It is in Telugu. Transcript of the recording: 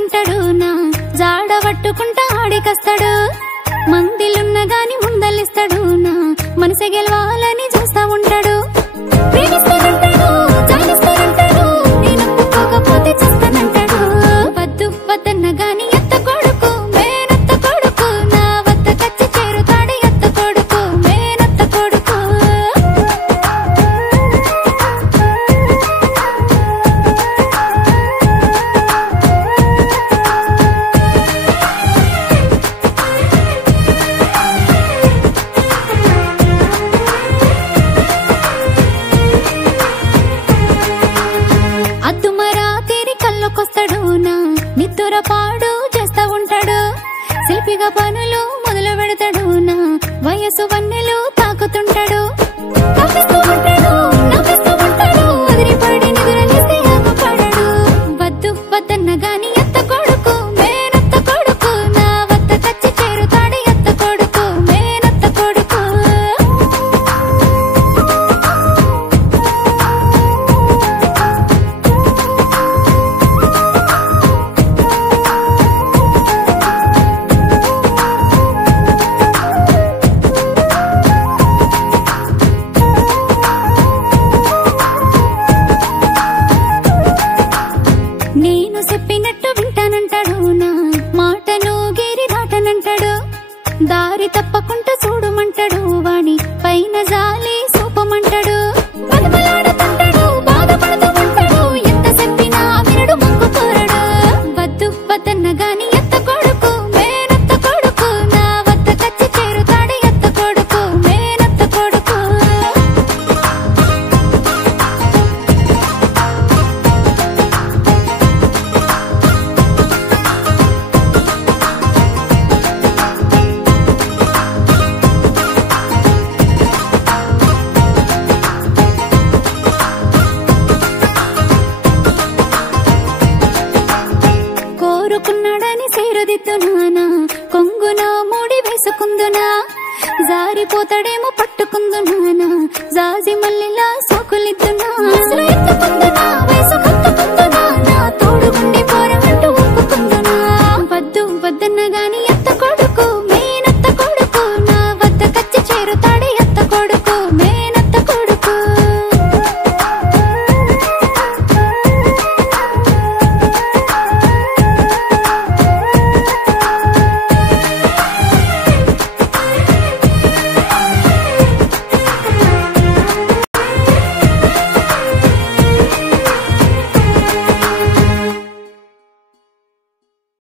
చేసుకుంటాడు నా జాడ పట్టుకుంటా ఆడికస్తాడు మందిలున్న గాని ముందలిస్తాడు నా మనసే గెలవాలని చూస్తా ఉంటాడు ప్రేమిస్తానంటాడు చాలిస్తానంటాడు నేను ఒప్పుకోకపోతే చేస్తానంటాడు వద్దు వద్దన్న గాని ఎత్త కొడుకు మేనత్త కొడుకు నా వద్ద కచ్చి చేరుతాడు ఎత్త కొడుకు మేనత్త కొడుకు కొస్తాడు నా నిద్దుర పాడు చేస్తా ఉంటాడు శిల్పిగా పనులు మొదలు పెడతాడు నా వయసు వన్నెలు తాకుతుంటాడు అదిరిపడి నిద్రలేస్తే ఆగపడడు వద్దు వద్దన్న గాని ఎత్త కొడుకు మేనత్త కొడుకు నా వద్ద కచ్చి చేరుతాడు ఎత్త కొడుకు మేనత్త కొడుకు నేను చెప్పినట్టు వింటానంటాడు నా మాటను గేరి దాటనంటాడు దారి తప్పకుండా చూడమంటాడు వాణి పైన జాలి సూపమంటాడు బలబలాడుతుంటాడు బాధపడుతూ ఉంటాడు ఎంత చెప్పినా వినడు మొక్కు కోరడు వద్దు వద్దన్న గాని ఎత్త కొడుకు మేనత్త కొడుకు నా వద్ద కచ్చి చేరుతాడు ఎత్త కొడుకు మేనత్త కొడుకు కోరుకున్నాడని సేరుదిద్దునా కొంగున మూడి వేసుకుందునా జారిపోతాడేమో పట్టుకుందునా జాజి మల్లెలా